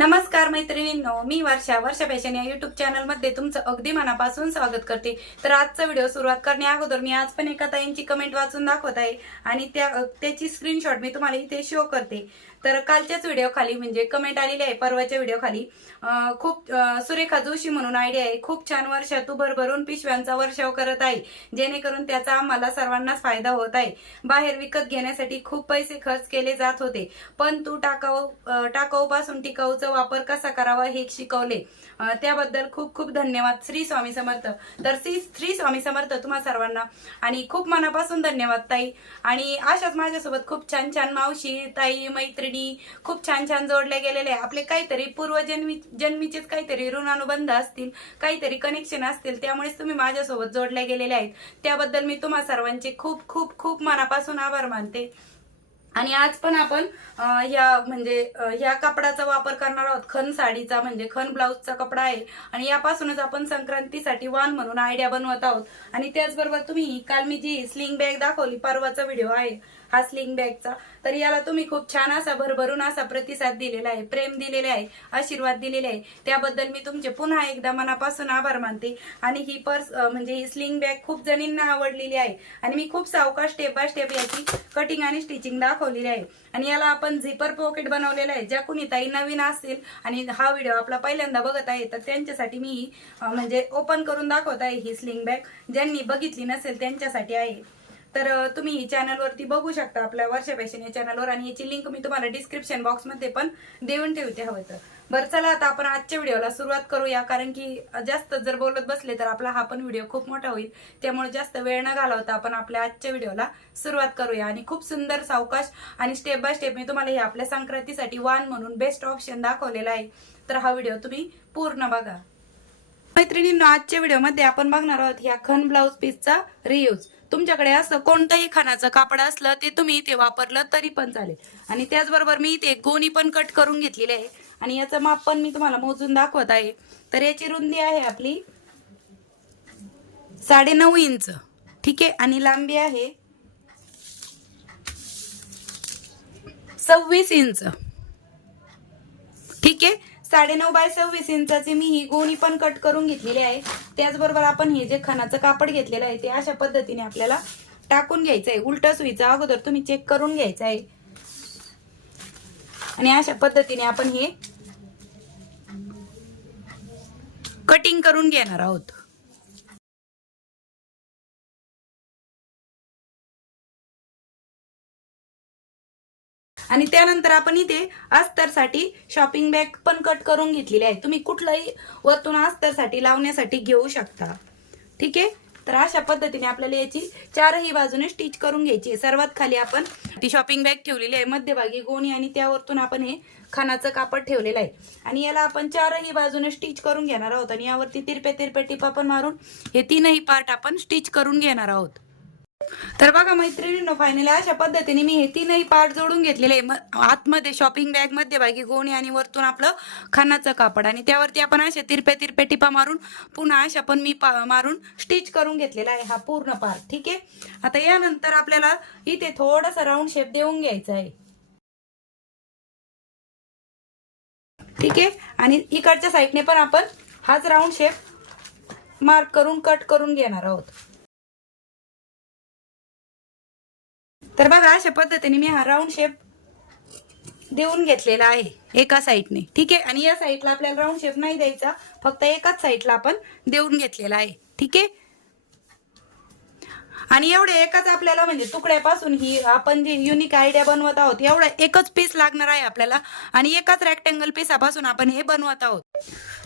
नमस्कार मैत्रिणींनो मी वर्षा वर्षा फॅशन या युट्यूब चॅनलमध्ये तुमचं अगदी मनापासून स्वागत करते. तर आजचा व्हिडिओ सुरुवात करण्या अगोदर मी आज पण एका ताईंची कमेंट वाचून दाखवत आहे आणि त्या त्याची स्क्रीनशॉट मी तुम्हाला इथे शो करते. तर कालच्याच व्हिडिओ खाली म्हणजे कमेंट आलेली आहे परवाच्या व्हिडिओ खाली. खूप सुरेखा जोशी म्हणून आयडिया आहे. खूप छान वर्षा तू भरभरून पिशव्यांचा वर्षाव करत आहे. जेणेकरून त्याचा आम्हाला सर्वांनाच फायदा होत आहे. बाहेर विकत घेण्यासाठी खूप पैसे खर्च केले जात होते. पण तू टाकाऊ टाकाऊ पासून टिकाऊचा वापर कसा करावा हे शिकवले. त्याबद्दल खूप खूप धन्यवाद. श्री स्वामी समर्थ. तर श्री श्री स्वामी समर्थ तुम्हा सर्वांना. आणि खूप मनापासून धन्यवाद ताई. आणि अशाच माझ्यासोबत खूप छान छान मावशी ताई मैत्री मैत्रिणी खूप छान छान जोडल्या गेलेले आहे. आपले काहीतरी पूर्वजन्मी जन्मीचेच काहीतरी ऋणानुबंध असतील काहीतरी कनेक्शन असतील त्यामुळेच तुम्ही माझ्यासोबत जोडल्या गेलेले आहेत. त्याबद्दल मी तुम्हा सर्वांचे खूप खूप खूप मनापासून आभार मानते. आणि आज पण आपण या म्हणजे या ह्या कपड्याचा वापर करणार आहोत. खन साडीचा म्हणजे खन ब्लाऊजचा कपडा आहे. आणि यापासूनच आपण संक्रांतीसाठी वाण म्हणून आयडिया बनवत आहोत. आणि त्याचबरोबर तुम्ही काल मी जी स्लिंग बॅग दाखवली परवाचा व्हिडिओ आहे. हा स्लिंग बॅगचा तर याला तुम्ही खूप छान असा भरभरून असा प्रतिसाद दिलेला आहे प्रेम दिलेले आहे आशीर्वाद दिलेले आहे. त्याबद्दल मी तुमचे पुन्हा एकदा मनापासून आभार मानते. आणि ही पर्स म्हणजे ही स्लिंग बॅग खूप जणींना आवडलेली आहे. आणि मी खूप सावकाश स्टेप बाय स्टेप याची कटिंग आणि स्टिचिंग दाखवलेली आहे. आणि याला आपण झिपर पॉकेट बनवलेलं आहे. ज्या कुणी ताई नवीन असतील आणि हा व्हिडिओ आपला पहिल्यांदा बघत आहे तर त्यांच्यासाठी मी ही, म्हणजे ओपन करून दाखवत आहे ही स्लिंग बॅग ज्यांनी बघितली नसेल त्यांच्यासाठी आहे. तर तुम्ही ही चॅनलवरती बघू शकता आपल्या वर्षा फॅशन या चॅनलवर आणि याची लिंक मी तुम्हाला डिस्क्रिप्शन बॉक्समध्ये पण देऊन ठेवते हवं तर. बरं चला आता आपण आजच्या व्हिडिओला सुरुवात करूया कारण की जास्त जर बोलत बसले तर आपला हा पण व्हिडिओ खूप मोठा होईल. त्यामुळे जास्त वेळ न घालवता आपण आपल्या आजच्या व्हिडिओला सुरुवात करूया. आणि खूप सुंदर सावकाश आणि स्टेप बाय स्टेप मी तुम्हाला हे आपल्या संक्रांतीसाठी वान म्हणून बेस्ट ऑप्शन दाखवलेला आहे. तर हा व्हिडिओ तुम्ही पूर्ण बघा. मैत्रिणींनो आजच्या व्हिडिओमध्ये आपण बघणार आहोत ह्या खन ब्लाऊज पीसचा रियूज तुमच्याकडे असं कोणतंही खानाचं कापड असलं ते तुम्ही इथे वापरलं तरी पण चालेल. आणि त्याचबरोबर मी इथे गोणी पण कट करून घेतलेली आहे. आणि याचं माप पण मी तुम्हाला मोजून दाखवत आहे. तर याची रुंदी आहे आपली साडे नऊ इंच. ठीक आहे? आणि लांबी आहे सव्वीस इंच. ठीक आहे? साडेनऊ बाय सव्वीस इंचाची मी ही गोणी पण कट करून घेतलेली आहे. त्याचबरोबर आपण हे जे खणाचं कापड घेतलेलं आहे ते अशा पद्धतीने आपल्याला टाकून घ्यायचं आहे उलट सुईचा अगोदर तुम्ही चेक करून घ्यायचं आहे आणि अशा पद्धतीने आपण हे कटिंग करून घेणार आहोत. आणि त्यानंतर आपण इथे अस्तरसाठी शॉपिंग बॅग पण कट करून घेतलेली आहे. तुम्ही कुठलाही वरतून अस्तरसाठी लावण्यासाठी घेऊ शकता. ठीक आहे? तर अशा पद्धतीने आपल्याला याची चारही बाजूने स्टिच करून घ्यायची आहे. सर्वात खाली आपण ती शॉपिंग बॅग ठेवलेली आहे मध्यभागी गोणी आणि त्यावरतून आपण हे खानाचं कापड ठेवलेलं आहे. आणि याला आपण चारही बाजूने स्टिच करून घेणार आहोत आणि यावरती तिरपे तिरपे टिपा पण मारून हे तीनही पार्ट आपण स्टिच करून घेणार आहोत. तर बघा मैत्रिणींनो फायनली अशा पद्धतीने मी हे तीनही पार्ट जोडून घेतलेले आहे. आतमध्ये शॉपिंग बॅगमध्ये बागी गोणी आणि वरतून आपलं खानाचं कापड. आणि त्यावरती आपण अशा तिरपे तिरपे टिपा मारून पुन्हा अशा पण मी पा- मारून स्टिच करून घेतलेला आहे हा पूर्ण पार्ट ठीक आहे? आता यानंतर आपल्याला इथे थोडासा राऊंड शेप देऊन घ्यायचा आहे. ठीक आहे? आणि इकडच्या साईडने पण आपण हाच राऊंड शेप मार्क करून कट करून घेणार आहोत. तर बघा अशा पद्धतीने मी हा राऊंड शेप देऊन घेतलेला आहे एका साईडने ठीक आहे? आणि या साईडला आपल्याला राऊंड शेप नाही द्यायचा फक्त एकाच साईडला आपण देऊन घेतलेला आहे. ठीक आहे? आणि एवढे एकच आपल्याला म्हणजे तुकड्यापासून ही आपण जी युनिक आयडिया बनवत आहोत एवढा एकच पीस लागणार आहे आपल्याला आणि एकाच रेक्टँगल पीसापासून आपण हे बनवत आहोत.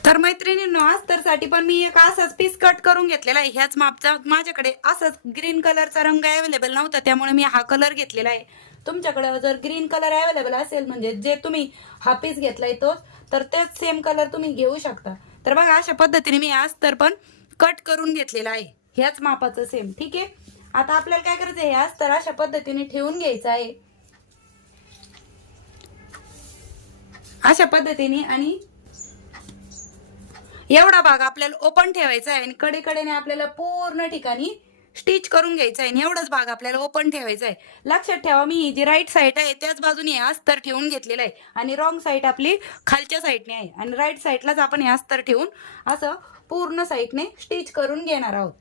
तर मैत्रिणींनो अस्तरसाठी पण मी एक असाच पीस कट करून घेतलेला आहे. ह्याच मापचा माझ्याकडे असाच ग्रीन कलरचा रंग अवेलेबल नव्हता त्यामुळे मी हा कलर घेतलेला आहे. तुमच्याकडे जर ग्रीन कलर अवेलेबल असेल म्हणजे जे तुम्ही हा पीस घेतलाय तोच तर तेच सेम कलर तुम्ही घेऊ शकता. तर बघा अशा पद्धतीने मी आज तर पण कट करून घेतलेला आहे. ह्याच मापाचं सेम ठीक आहे? आता आपल्याला काय करायचं आहे? हे अस्तर अशा पद्धतीने ठेवून घ्यायचं आहे. अशा पद्धतीने आणि एवढा भाग आपल्याला ओपन ठेवायचा आहे आणि कडेकडेने आपल्याला पूर्ण ठिकाणी स्टिच करून घ्यायचं आहे आणि एवढाच भाग आपल्याला ओपन ठेवायचा आहे. लक्षात ठेवा मी जी राईट साईड आहे त्याच बाजूने हे अस्तर ठेवून घेतलेलं आहे. आणि रॉंग साईड आपली खालच्या साईडने आहे. आणि राईट साईडलाच आपण हे अस्तर ठेवून असं पूर्ण साईडने स्टिच करून घेणार आहोत.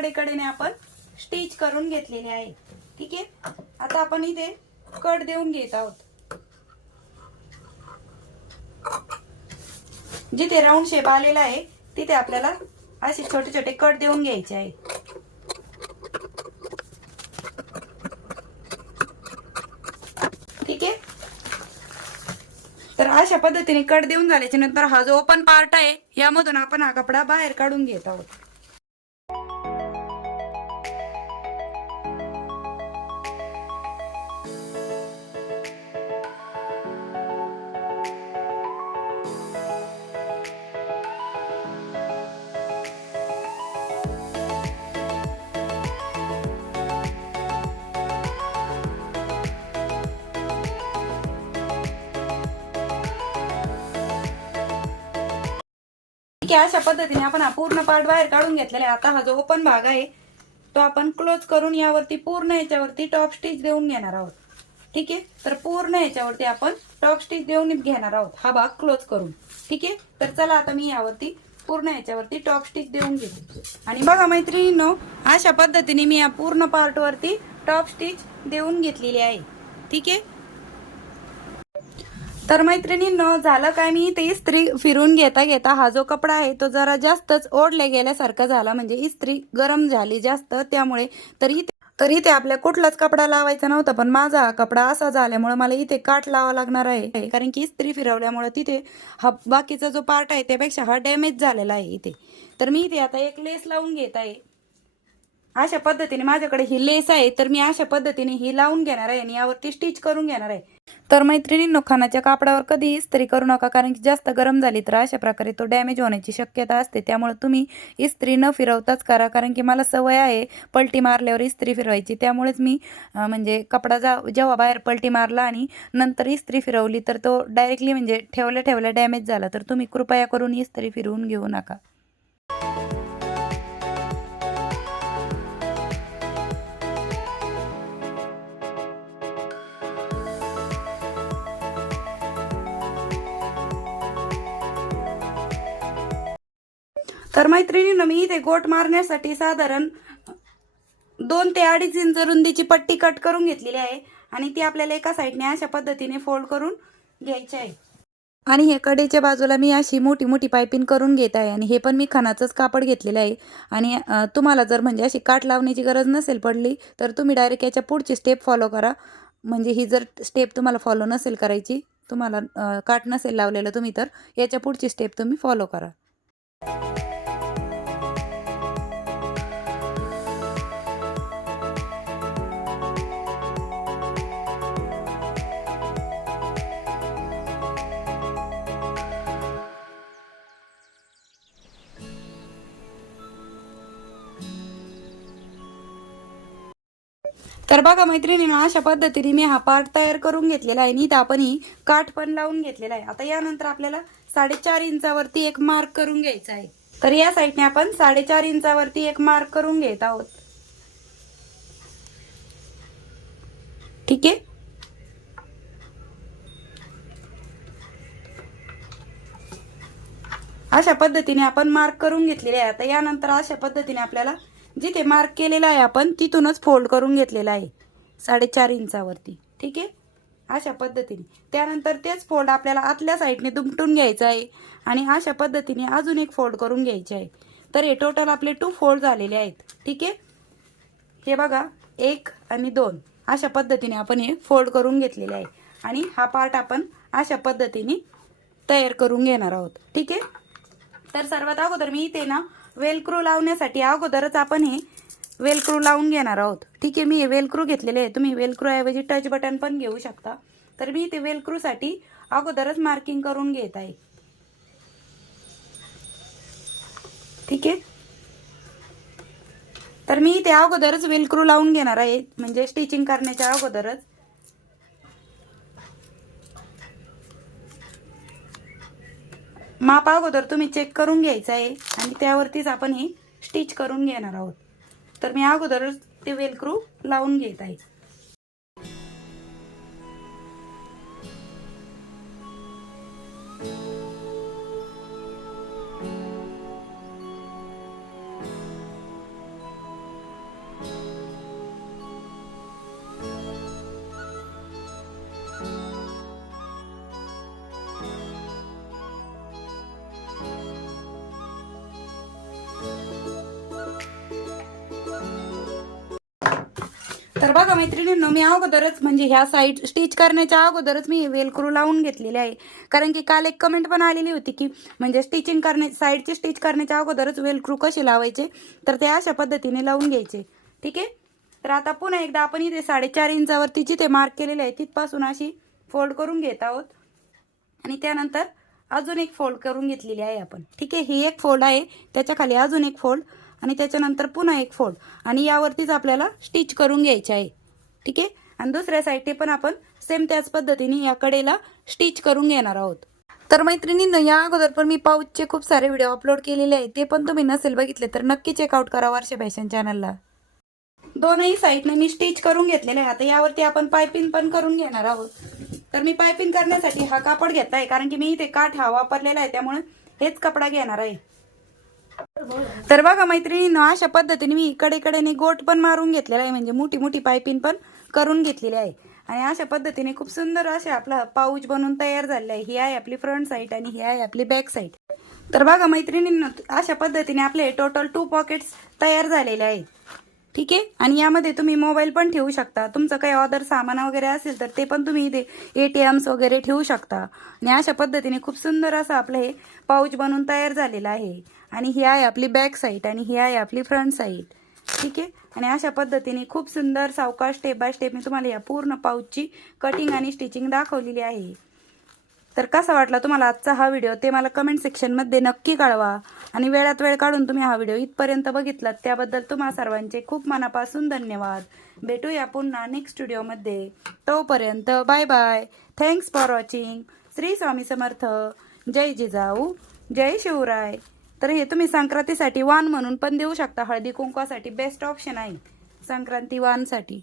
कडेकडेने आपण स्टिच करून घेतलेले आहे. ठीक आहे? आता आपण इथे कट देऊन घेत आहोत. जिथे राऊंड शेप आलेला आहे तिथे आपल्याला असे छोटे छोटे कट देऊन घ्यायचे आहे ठीक आहे? तर अशा पद्धतीने कट देऊन झाल्याच्यानंतर हा जो ओपन पार्ट आहे यामधून आपण हा कपडा बाहेर काढून घेत आहोत. ठीक आहे अशा पद्धतीने आपण हा पूर्ण पार्ट बाहेर काढून घेतलेला आहे. आता हा जो ओपन भाग आहे तो आपण क्लोज करून यावरती पूर्ण याच्यावरती टॉप स्टिच देऊन घेणार आहोत. ठीक आहे? तर पूर्ण याच्यावरती आपण टॉप स्टिच देऊन घेणार आहोत. हा भाग क्लोज करून. ठीक आहे? तर चला आता मी यावरती पूर्ण याच्यावरती टॉप स्टिच देऊन घेते. आणि बघा मैत्रिणींनो अशा पद्धतीने मी या पूर्ण पार्टवरती टॉप स्टिच देऊन घेतलेली आहे. ठीक आहे? तर मैत्रिणींनो झालं काय मी ते इस्त्री फिरून घेता घेता हा जो कपडा आहे तो जरा जास्तच ओढले गेल्यासारखा झाला. म्हणजे इस्त्री गरम झाली जास्त त्यामुळे तरी तरी ते आपल्या कुठलाच कपडा लावायचा नव्हता. पण माझा हा कपडा असा झाल्यामुळे मला इथे काठ लावा लागणार आहे. कारण की इस्त्री फिरवल्यामुळे तिथे हा बाकीचा जो पार्ट आहे त्यापेक्षा हा डॅमेज झालेला आहे इथे. तर मी इथे आता एक लेस लावून घेत आहे. अशा पद्धतीने माझ्याकडे ही लेस आहे तर मी अशा पद्धतीने ही लावून घेणार आहे आणि यावरती स्टिच करून घेणार आहे. तर मैत्रिणींनो खानाच्या कापडावर कधी इस्त्री करू नका कारण की जास्त गरम झाली तर अशा प्रकारे तो डॅमेज होण्याची शक्यता असते. त्यामुळे तुम्ही इस्त्री न फिरवताच करा कारण की मला सवय आहे पलटी मारल्यावर इस्त्री फिरवायची. त्यामुळेच मी म्हणजे कपडा जा जेव्हा बाहेर पलटी मारला आणि नंतर इस्त्री फिरवली तर तो डायरेक्टली म्हणजे ठेवल्या ठेवल्या डॅमेज झाला. तर तुम्ही कृपया करून इस्त्री फिरवून घेऊ नका. तर मैत्रिणीनं मी इथे गोट मारण्यासाठी साधारण दोन ते अडीच इंच रुंदीची पट्टी कट करून घेतलेली आहे आणि ती आपल्याला एका साईडने अशा पद्धतीने फोल्ड करून घ्यायची आहे. आणि हे कडेच्या बाजूला मी अशी मोठी मोठी पायपिंग करून घेत आहे आणि हे पण मी खणाचंच कापड घेतलेलं आहे. आणि तुम्हाला जर म्हणजे अशी काठ लावण्याची गरज नसेल पडली तर तुम्ही डायरेक्ट याच्या पुढची स्टेप फॉलो करा. म्हणजे ही जर स्टेप तुम्हाला फॉलो नसेल करायची तुम्हाला काट काठ नसेल लावलेलं तुम्ही तर याच्या पुढची स्टेप तुम्ही फॉलो करा. तर बघा मैत्रिणीनं अशा पद्धतीने मी हा पार्ट तयार करून घेतलेला आहे. आणि इथं आपण ही काठ पण लावून घेतलेला आहे. आता यानंतर आपल्याला साडेचार इंचावरती एक मार्क करून घ्यायचा आहे. तर या साईडने आपण साडेचार इंचावरती एक मार्क करून घेत आहोत. ठीक आहे? अशा पद्धतीने आपण मार्क करून घेतलेले आहे. आता यानंतर अशा पद्धतीने आपल्याला जिथे मार्क केलेला आहे आपण तिथूनच फोल्ड करून घेतलेला आहे. साडेचार इंचावरती. ठीक आहे? अशा पद्धतीने. त्यानंतर तेच फोल्ड आपल्याला आतल्या साईडने दुमटून घ्यायचं आहे. आणि अशा पद्धतीने अजून एक फोल्ड करून घ्यायचे आहे. तर हे टोटल आपले टू फोल्ड झालेले आहेत. ठीक आहे? हे बघा. एक आणि दोन. अशा पद्धतीने आपण हे फोल्ड करून घेतलेले आहे. आणि हा पार्ट आपण अशा पद्धतीने तयार करून घेणार आहोत. ठीक आहे? तर सर्वात अगोदर मी इथे ना वेलक्रू लावण्यासाठी अगोदरच आपण हे वेलक्रू लावून घेणार आहोत. ठीक आहे मी हे वेलक्रो घेतलेले आहे. तुम्ही वेलक्रोऐवजी टच बटन पण घेऊ शकता. तर मी ते वेलक्रोसाठी अगोदरच मार्किंग करून घेत आहे. ठीक आहे? तर मी ते अगोदरच वेलक्रू लावून घेणार आहे. म्हणजे स्टिचिंग करण्याच्या अगोदरच. माप अगोदर तुम्ही चेक करून घ्यायचं आहे आणि त्यावरतीच आपण हे स्टिच करून घेणार आहोत. तर मी अगोदरच ते वेलक्रू लावून घेत आहे. तर बघा मैत्रिणींनो मी अगोदरच म्हणजे ह्या साईड स्टिच करण्याच्या अगोदरच मी वेलक्रू लावून घेतलेले आहे. कारण की काल एक कमेंट पण आलेली होती की म्हणजे स्टिचिंग करण्या साईडची स्टिच करण्याच्या अगोदरच वेलक्रू कसे लावायचे? तर ते अशा पद्धतीने लावून घ्यायचे. ठीक आहे? तर आता पुन्हा एकदा आपण इथे साडेचार इंचावरती जिथे मार्क केलेले आहे तिथपासून अशी फोल्ड करून घेत आहोत. आणि त्यानंतर अजून एक फोल्ड करून घेतलेली आहे आपण. ठीक आहे? ही एक फोल्ड आहे. त्याच्याखाली अजून एक फोल्ड आणि त्याच्यानंतर पुन्हा एक फोल्ड आणि यावरतीच आपल्याला स्टिच करून घ्यायचे आहे. ठीक आहे? आणि दुसऱ्या साईडने पण आपण सेम त्याच पद्धतीने या कडेला स्टिच करून घेणार आहोत. तर मैत्रिणींनो या अगोदर पण मी पाऊचचे खूप सारे व्हिडिओ अपलोड केलेले आहेत. ते पण तुम्ही नसेल बघितले तर नक्की चेकआउट करा वर्षा फॅशन चॅनलला दोनही साईडने मी स्टिच करून घेतलेले आहे. आता यावरती आपण पायपिंग पण करून घेणार आहोत. तर मी पायपिंग करण्यासाठी हा कापड घेतला आहे कारण की मी इथे काठ हा वापरलेला आहे त्यामुळे हेच कपडा घेणार आहे. तर बघा मैत्रिणींनो अशा पद्धतीने मी कडेकडेने गोट पण मारून घेतलेला आहे. म्हणजे मोठी मोठी पायपिंग पण करून घेतलेली आहे. आणि अशा पद्धतीने खूप सुंदर असे आपला पाऊच बनवून तयार झालेला आहे. ही आहे आपली फ्रंट साईड आणि ही आहे आपली बॅक साईड तर बघा मैत्रिणींनो अशा पद्धतीने आपले टोटल टू पॉकेट्स तयार झालेले आहेत ठीक आहे? आणि यामध्ये तुम्ही मोबाईल पण ठेवू शकता. तुमचं काही ऑर्डर सामान वगैरे असेल तर ते पण तुम्ही इथे ए टी एम्स वगैरे ठेवू शकता. आणि अशा पद्धतीने खूप सुंदर असं आपलं हे पाऊच बनवून तयार झालेलं आहे. आणि ही आहे आपली बॅक साईड आणि ही आहे आपली फ्रंट साईड ठीक आहे? आणि अशा पद्धतीने खूप सुंदर सावकाश स्टेप बाय स्टेप मी तुम्हाला या पूर्ण पाऊचची कटिंग आणि स्टिचिंग दाखवलेली आहे. तर कसा वाटला तुम्हाला आजचा हा व्हिडिओ ते मला कमेंट सेक्शनमध्ये नक्की कळवा. आणि वेळात वेळ काढून तुम्ही हा व्हिडिओ इथपर्यंत बघितलात त्याबद्दल तुम्हा सर्वांचे खूप मनापासून धन्यवाद. भेटूया पुन्हा नेक्स्ट व्हिडिओमध्ये तोपर्यंत bye bye thanks for watching Shri Swami Samarth. जय जिजाऊ. जय शिवराय. तर हे तुम्ही संक्रांतीसाठी वान म्हणून पण देऊ शकता. हळदी कुंकवासाठी बेस्ट ऑप्शन आहे. संक्रांती वानसाठी.